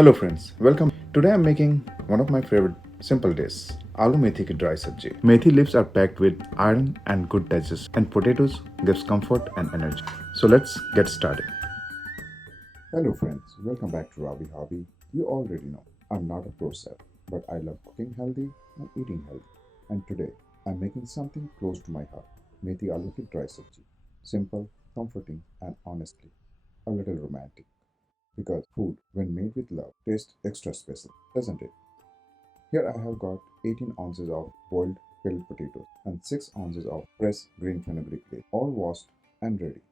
Hello friends, welcome. Today I'm making one of my favorite simple dishes, Aloo Methi ki dry sabji. Methi leaves are packed with iron and good digestion, and potatoes gives comfort and energy. So let's get started. Hello friends, welcome back to Robby Hobby. You already know I'm not a pro chef, but I love cooking healthy and eating healthy. And today I'm making something close to my heart, Methi Aloo ki dry sabji. Simple, comforting, and honestly, a little romantic. Because food, when made with love, tastes extra special, doesn't it? Here I have got 18 ounces of boiled peeled potatoes and 6 ounces of fresh green fenugreek leaf, all washed and ready.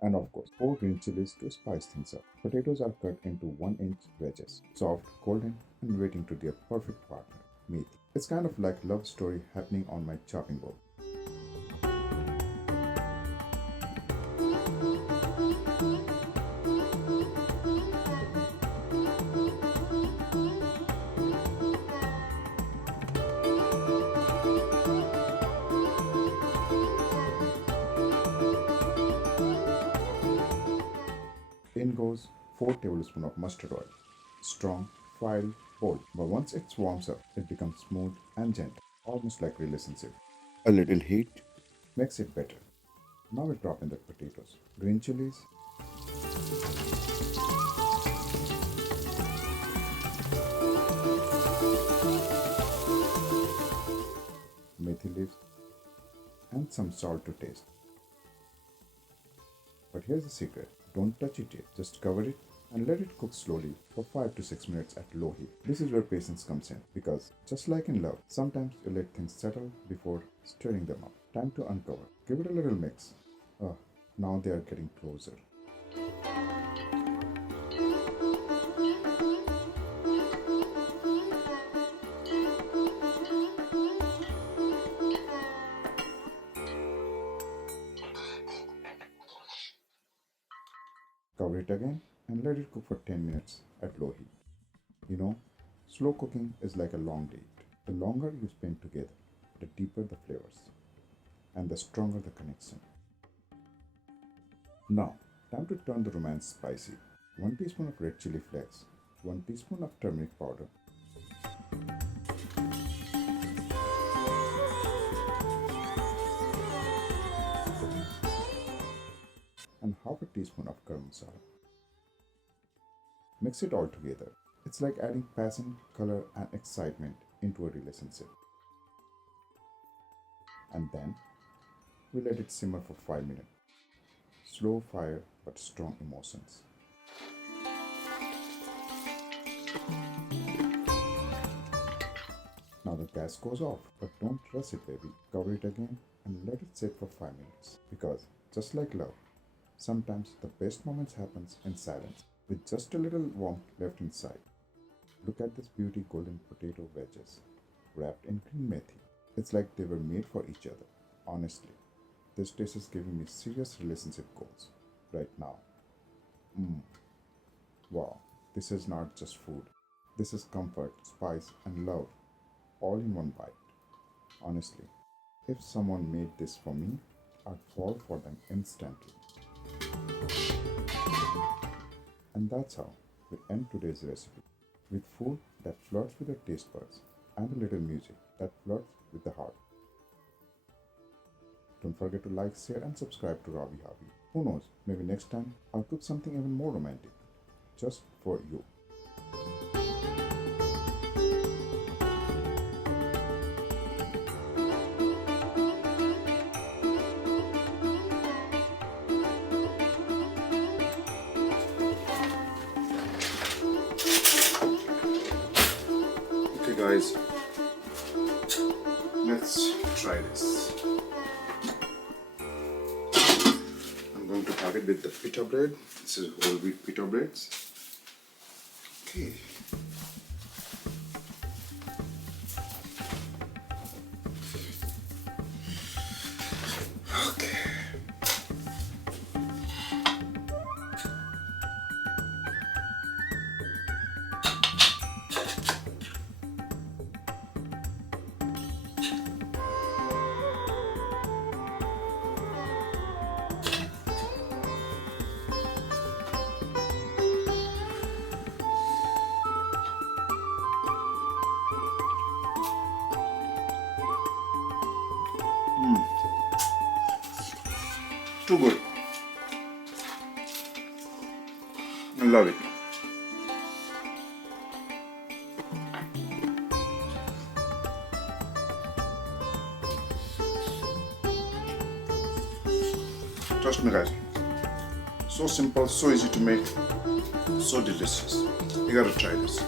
And of course, 4 green chilies to spice things up. Potatoes are cut into 1-inch wedges, soft, golden, and waiting to their perfect partner, meat. It's kind of like love story happening on my chopping board. In goes 4 tablespoons of mustard oil. Strong, fiery, bold. But once it warms up, it becomes smooth and gentle, almost like relationship. A little heat makes it better. Now we drop in the potatoes, green chilies, methi leaves, and some salt to taste. But here's the secret, don't touch it yet, just cover it and let it cook slowly for 5 to 6 minutes at low heat. This is where patience comes in because just like in love, sometimes you let things settle before stirring them up. Time to uncover. Give it a little mix. Oh, now they are getting closer. Cover it again and let it cook for 10 minutes at low heat. You know, slow cooking is like a long date. The longer you spend together, the deeper the flavors and the stronger the connection. Now, time to turn the romance spicy. 1 teaspoon of red chili flakes, 1 teaspoon of turmeric powder, and half a teaspoon of garam masala. Mix it all together. It's like adding passion, color, and excitement into a relationship. And then we let it simmer for 5 minutes. Slow fire but strong emotions. Now the gas goes off, but don't rush it, baby. Cover it again and let it sit for 5 minutes. Because just like love, sometimes the best moments happens in silence, with just a little warmth left inside. Look at this beauty golden potato wedges, wrapped in green methi. It's like they were made for each other. Honestly, this dish is giving me serious relationship goals right now. Wow, this is not just food. This is comfort, spice, and love all in one bite. Honestly, if someone made this for me, I'd fall for them instantly. And that's how we end today's recipe with food that flirts with your taste buds and a little music that flirts with the heart. Don't forget to like, share, and subscribe to Robby Hobby. Who knows, maybe next time I'll cook something even more romantic just for you. Okay, guys, let's try this. I'm going to have it with the pita bread. This is whole wheat pita breads. Okay. Okay. Too good. I love it. Trust me guys, so simple, so easy to make, so delicious. You gotta try this.